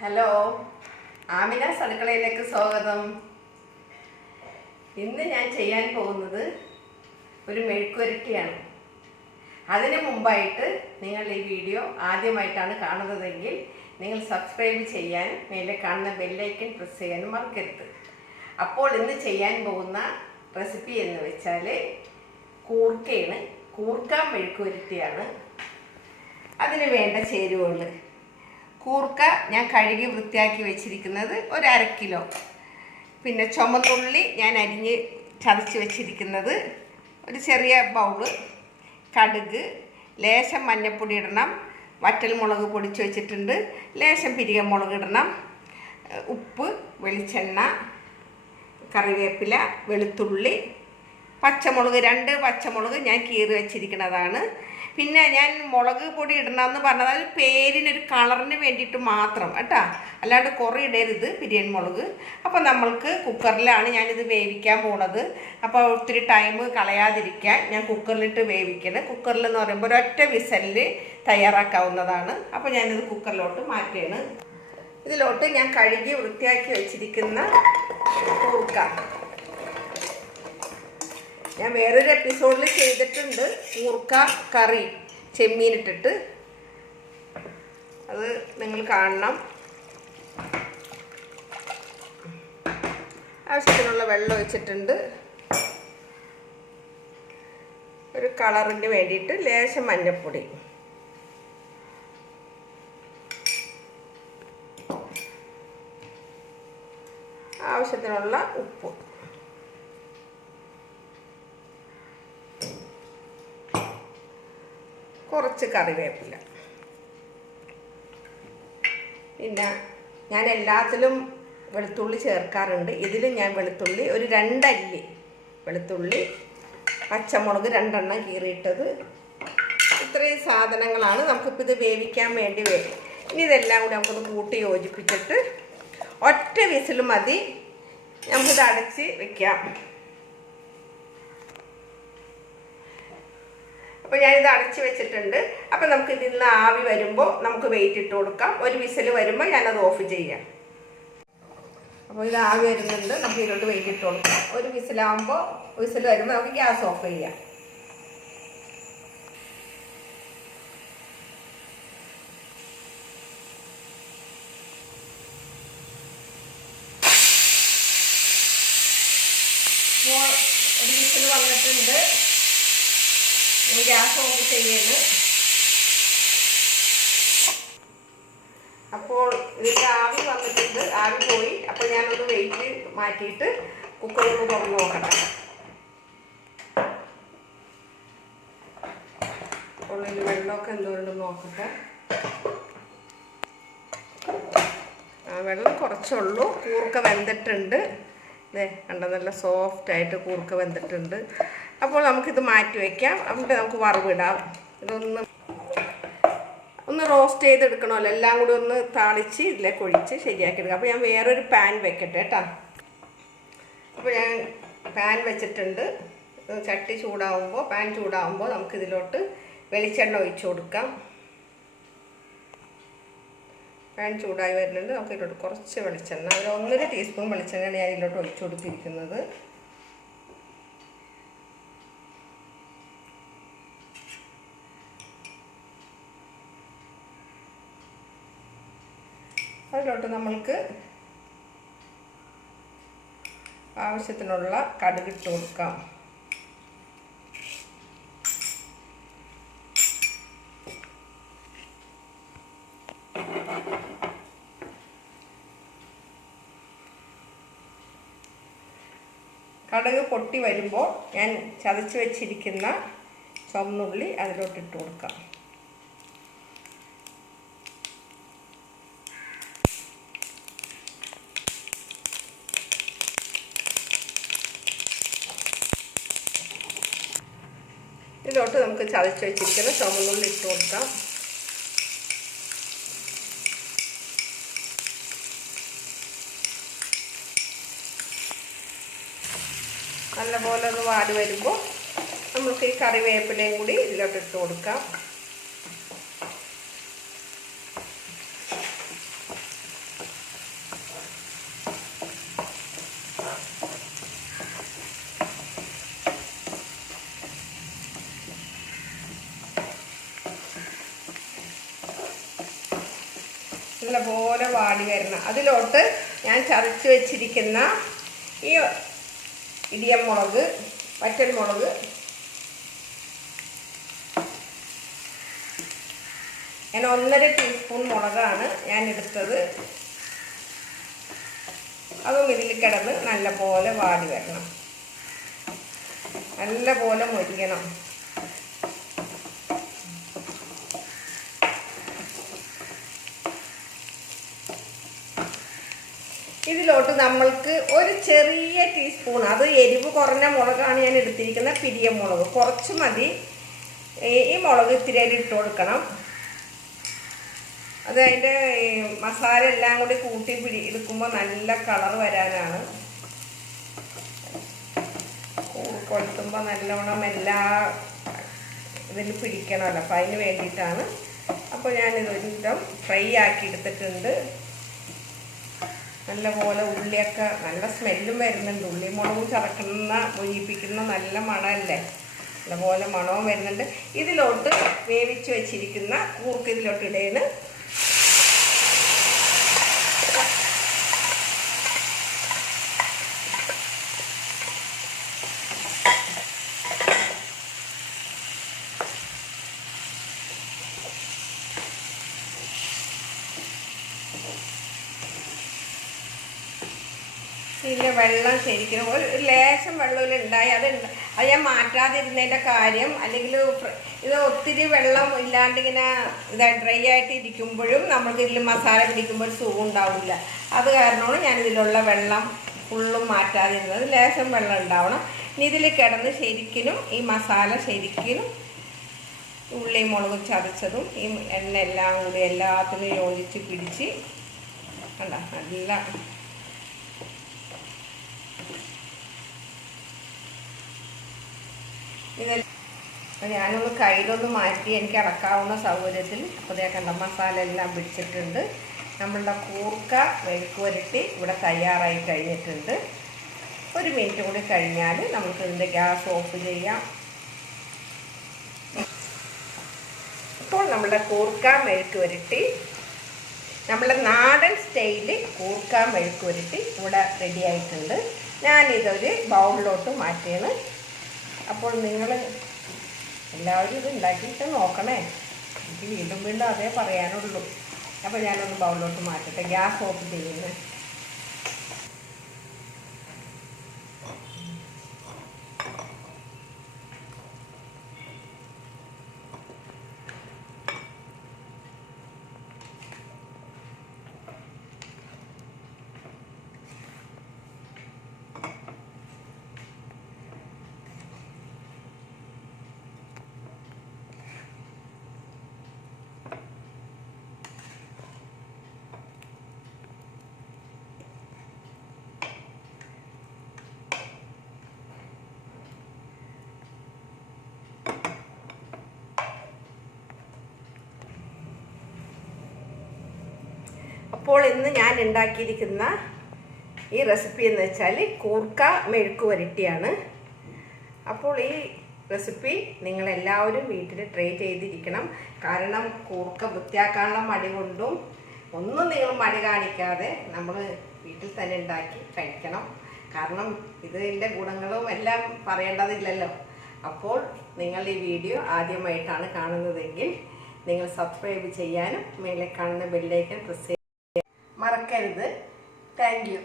Hello, Amina's അടുക്കളയിലേക്ക് സ്വാഗതം. ഇന്ന് ഞാൻ ചെയ്യാൻ പോകുന്നത് ഒരു മെഴുക്കുവരട്ടിയാണ്. അതിനു മുമ്പായിട്ട് നിങ്ങൾ ഈ വീഡിയോ ആദ്യമായിട്ടാണ് കാണുന്നതെങ്കിൽ നിങ്ങൾ സബ്സ്ക്രൈബ് ചെയ്യാൻ മേലെ കാണുന്ന ബെല്ലൈക്കൺ പ്രസ് ചെയ്യാനും മറക്കരുത്. അപ്പോൾ ഇന്ന് ചെയ്യാൻ പോകുന്ന റെസിപ്പി എന്ന് വെച്ചാൽ കൂർക്കയാണ്. കൂർക്ക മെഴുക്കുവരട്ടിയാണ്. അതിന് വേണ്ട ചേരുവകൾ: കൂർക്ക ഞാൻ കഴുകി വൃത്തിയാക്കി വെച്ചിരിക്കുന്നത് ഒരു 1/2 കിലോ. പിന്നെ ചുമന്നുള്ളി ഞാൻ അരിഞ്ഞ് ചതച്ച് വെച്ചിരിക്കുന്നത് ഒരു ചെറിയ ബൗള്. കടുക്, ലേശം മഞ്ഞൾപ്പൊടി ഇടണം. വറ്റൽമുളക് പൊടിച്ച് വെച്ചിട്ടുണ്ട്. ലേശം പിരികമുളക് ഇടണം. ഉപ്പ്, വെളിച്ചെണ്ണ, കറിവേപ്പില, വെളുത്തുള്ളി, പച്ചമുളക് 2 പച്ചമുളക് ഞാൻ കീറി വെച്ചിരിക്കുന്നതാണ്. പിന്നെ ഞാൻ മുളക് പൊടി ഇടണമെന്ന് പറഞ്ഞത് അത് പേരിനൊരു കളറിന് വേണ്ടിയിട്ട് മാത്രം കേട്ടോ, അല്ലാണ്ട് കുറേ ഇടരുത് പിരിയൻ മുളക്. അപ്പോൾ നമ്മൾക്ക് കുക്കറിലാണ് ഞാനിത് വേവിക്കാൻ പോണത്. അപ്പോൾ ഒത്തിരി ടൈം കളയാതിരിക്കാൻ ഞാൻ കുക്കറിലിട്ട് വേവിക്കണം. കുക്കറിലെന്ന് പറയുമ്പോൾ ഒരൊറ്റ വിസലിൽ തയ്യാറാക്കാവുന്നതാണ്. അപ്പോൾ ഞാനിത് കുക്കറിലോട്ട് മാറ്റുകയാണ്. ഇതിലോട്ട് ഞാൻ കഴുകി വൃത്തിയാക്കി വെച്ചിരിക്കുന്ന കൂർക്ക, ഞാൻ വേറൊരു എപ്പിസോഡിൽ ചെയ്തിട്ടുണ്ട് കൂർക്ക കറി ചെമ്മീനിട്ടിട്ട്, അത് നിങ്ങൾ കാണണം. ആവശ്യത്തിനുള്ള വെള്ളം ഒഴിച്ചിട്ടുണ്ട്. ഒരു കളറിന് വേണ്ടിയിട്ട് ലേശം മഞ്ഞൾപ്പൊടി, ആവശ്യത്തിനുള്ള ഉപ്പ്, കുറച്ച് കറിവേപ്പില. പിന്നെ ഞാൻ എല്ലാത്തിലും വെളുത്തുള്ളി ചേർക്കാറുണ്ട്. ഇതിൽ ഞാൻ വെളുത്തുള്ളി ഒരു 2 അല്ലി വെളുത്തുള്ളി, പച്ചമുളക് 2 എണ്ണം കീറിയിട്ടത്, ഇത്രയും സാധനങ്ങളാണ് നമുക്കിപ്പോൾ ഇത് വേവിക്കാൻ വേണ്ടി വരും. ഇനി ഇതെല്ലാം കൂടി നമുക്കൊന്ന് കൂട്ടി യോജിപ്പിച്ചിട്ട് ഒറ്റ വിസിൽ മതി. നമുക്കിത് അടച്ച് വെക്കാം. അപ്പോൾ ഞാനിത് അടച്ച് വെച്ചിട്ടുണ്ട്. അപ്പോൾ നമുക്ക് ഇതിൽ നിന്ന് ആവി വരുമ്പോൾ നമുക്ക് വെയിറ്റ് ഇട്ട് കൊടുക്കാം. ഒരു വിസിൽ വരുമ്പോൾ ഞാനത് ഓഫ് ചെയ്യാം. അപ്പോൾ ഇത് ആവി വരുന്നുണ്ട്, നമുക്ക് ഇതിലോട്ട് വെയിറ്റ് ഇട്ട് കൊടുക്കാം. ഒരു വിസിൽ വരുമ്പോൾ നമുക്ക് ഗ്യാസ് ഓഫ് ചെയ്യാം. അപ്പോൾ ഒരു വിസിൽ വന്നിട്ടുണ്ട്. ഗ്യാസ് ഓഫ് ചെയ്യാണ്. അപ്പോൾ ഇതിൻ്റെ ആവി വന്നിട്ടുണ്ട്, ആവി പോയി. അപ്പോൾ ഞാനൊന്ന് വെയിറ്റ് മാറ്റിയിട്ട് കുക്കറൊന്ന് തുറന്ന് നോക്കട്ടെ. അപ്പോൾ ഇതിൽ വെള്ളമൊക്കെ എന്തുകൊണ്ടെന്ന് നോക്കട്ടെ. വെള്ളം കുറച്ചുള്ളൂ. കൂർക്ക വെന്തിട്ടുണ്ട്. കണ്ട നല്ല സോഫ്റ്റായിട്ട് കൂർക്ക വെന്തിട്ടുണ്ട്. അപ്പോൾ നമുക്കിത് മാറ്റി വയ്ക്കാം. എന്നിട്ട് നമുക്ക് വറവിടാം. ഒന്ന് റോസ്റ്റ് ചെയ്തെടുക്കണമല്ലോ, എല്ലാം കൂടി ഒന്ന് താളിച്ച് ഇതിലേക്ക് ഒഴിച്ച് ശരിയാക്കി എടുക്കാം. അപ്പോൾ ഞാൻ വേറൊരു പാൻ വെക്കട്ടെ കേട്ടോ. അപ്പോൾ ഞാൻ പാൻ വെച്ചിട്ടുണ്ട്. പാൻ ചൂടാവുമ്പോൾ നമുക്കിതിലോട്ട് വെളിച്ചെണ്ണ ഒഴിച്ച് കൊടുക്കാം. പാൻ ചൂടായി വരുന്നുണ്ട്. നമുക്ക് ഇതിലോട്ട് കുറച്ച് വെളിച്ചെണ്ണ, ഒരു 1.5 ടീസ്പൂൺ വെളിച്ചെണ്ണയാണ് ഞാൻ ഇതിലോട്ട് ഒഴിച്ചു കൊടുത്തിരിക്കുന്നത്. അതിലോട്ട് നമ്മൾക്ക് ആവശ്യത്തിനുള്ള കടുകിട്ട് കൊടുക്കാം. കടുക് പൊട്ടി വരുമ്പോൾ ഞാൻ ചതച്ച് വെച്ചിരിക്കുന്ന ചുവന്നുള്ളി അതിലോട്ടിട്ട് കൊടുക്കാം. ഇതിലോട്ട് നമുക്ക് ചതച്ച് വെച്ചിരിക്കുന്ന ചുവന്നുള്ളി ഇട്ട് കൊടുക്കാം. നല്ലപോലെ ഒന്ന് വാടി വരുമ്പോൾ നമുക്ക് ഈ കറിവേപ്പിലയും കൂടി ഇതിലോട്ട് ഇട്ട് കൊടുക്കാം. നല്ലപോലെ വാടി വരണം. അതിലോട്ട് ഞാൻ ചതച്ച് വെച്ചിരിക്കുന്ന ഈ ഇടിയൻമുളക്, വറ്റൽമുളക്, ഞാൻ 1.5 ടീസ്പൂൺ മുളകാണ് ഞാൻ എടുത്തത്. അതും ഇതിൽ കിടന്ന് നല്ലപോലെ വാടി വരണം, നല്ലപോലെ മൊരിയണം. ഇതിലോട്ട് നമ്മൾക്ക് ഒരു ചെറിയ ടീസ്പൂൺ, അത് എരിവ് കുറഞ്ഞ മുളകാണ് ഞാൻ എടുത്തിരിക്കുന്നത്, പിരിയ മുളക് കുറച്ച് മതി. ഈ മുളക് ഇത്തിരി ഇട്ട് കൊടുക്കണം. അത് അതിൻ്റെ മസാല എല്ലാം കൂടി കൂട്ടി എടുക്കുമ്പോൾ നല്ല കളർ വരാനാണ്. കൊളുത്തുമ്പോൾ നല്ലോണം എല്ലാ ഇതിൽ പിടിക്കണമല്ലോ, അപ്പം അതിന് വേണ്ടിയിട്ടാണ്. അപ്പോൾ ഞാനിതൊരു വിധം ഫ്രൈ ആക്കി എടുത്തിട്ടുണ്ട്. നല്ലപോലെ ഉള്ളിയൊക്കെ നല്ല സ്മെല്ലും വരുന്നുണ്ട്. ഉള്ളി മുളകും ചതക്കുന്ന മൊഴിപ്പിക്കുന്ന നല്ല മണമല്ലേ, നല്ലപോലെ മണവും വരുന്നുണ്ട്. ഇതിലോട്ട് വേവിച്ച് വെച്ചിരിക്കുന്ന കൂർക്ക് ഇതിലോട്ട് ഇടേണ്. ഇതിൻ്റെ വെള്ളം ശരിക്കും ഒരു ലേശം വെള്ളത്തിലുണ്ടായി. അത് ഞാൻ മാറ്റാതിരുന്നതിൻ്റെ കാര്യം, അല്ലെങ്കിൽ ഇത് ഒത്തിരി വെള്ളം ഇല്ലാണ്ട് ഇങ്ങനെ ഡ്രൈ ആയിട്ട് ഇരിക്കുമ്പോഴും നമുക്ക് ഇതിൽ മസാല പിടിക്കുമ്പോൾ ഒരു സുഖം ഉണ്ടാവില്ല. അത് കാരണമാണ് ഞാനിതിലുള്ള വെള്ളം ഫുള്ളും മാറ്റാതിരുന്നത്. ലേശം വെള്ളം ഉണ്ടാവണം. ഇനി ഇതിൽ കിടന്ന് ശരിക്കും ഈ മസാല ശരിക്കും ഉള്ളി മുളക് ചതച്ചതും ഈ എണ്ണ എല്ലാം കൂടി എല്ലാത്തിനും യോജിച്ച് പിടിച്ച് കണ്ടോ നല്ല ഞാനൊന്ന് കയ്യിലൊന്ന് മാറ്റി എനിക്ക് അടക്കാവുന്ന സൗകര്യത്തിൽ. അപ്പോൾ കണ്ട മസാല എല്ലാം പിടിച്ചിട്ടുണ്ട്. നമ്മളുടെ കൂർക്ക മെഴുക്ക് പുരട്ടി ഇവിടെ തയ്യാറായി കഴിഞ്ഞിട്ടുണ്ട്. 1 മിനിറ്റ് കൂടി കഴിഞ്ഞാൽ നമുക്ക് ഇതിൻ്റെ ഗ്യാസ് ഓഫ് ചെയ്യാം. ഇപ്പോൾ നമ്മളുടെ കൂർക്ക മെഴുക്ക് പുരട്ടി, നമ്മളുടെ നാടൻ സ്റ്റൈല് കൂർക്ക മെഴുക്ക് പുരട്ടി ഇവിടെ റെഡി ആയിട്ടുണ്ട്. ഞാനിതൊരു ബൗളിലോട്ട് മാറ്റിയാണ്. അപ്പോൾ നിങ്ങൾ എല്ലാവരും ഇത് ഉണ്ടാക്കിയിട്ട് നോക്കണേ. എനിക്ക് വീണ്ടും വീണ്ടും അതേ പറയാനുള്ളൂ. അപ്പോൾ ഞാനൊന്ന് ബൗളിലോട്ട് മാറ്റട്ടെ. ഗ്യാസ് ഓഫ് ചെയ്യുന്നത്. അപ്പോൾ ഇന്ന് ഞാൻ ഉണ്ടാക്കിയിരിക്കുന്ന ഈ റെസിപ്പി എന്ന് വെച്ചാൽ കൂർക്ക മെഴുക്ക് പുരട്ടിയാണ്. അപ്പോൾ ഈ റെസിപ്പി നിങ്ങളെല്ലാവരും വീട്ടിൽ ട്രൈ ചെയ്തിരിക്കണം. കാരണം കൂർക്ക വൃത്തിയാക്കാനുള്ള മടി കൊണ്ടും ഒന്നും നിങ്ങൾ മടി കാണിക്കാതെ നമ്മൾ വീട്ടിൽ തന്നെ ഉണ്ടാക്കി കഴിക്കണം. കാരണം ഇതിൻ്റെ ഗുണങ്ങളും എല്ലാം പറയേണ്ടതില്ലല്ലോ. അപ്പോൾ നിങ്ങൾ ഈ വീഡിയോ ആദ്യമായിട്ടാണ് കാണുന്നതെങ്കിൽ നിങ്ങൾ സബ്സ്ക്രൈബ് ചെയ്യാനും മേലെ കാണുന്ന ബെല്ലൈക്കൺ പ്രസ് ചെയ്യാനും മറക്കരുത്. Thank you.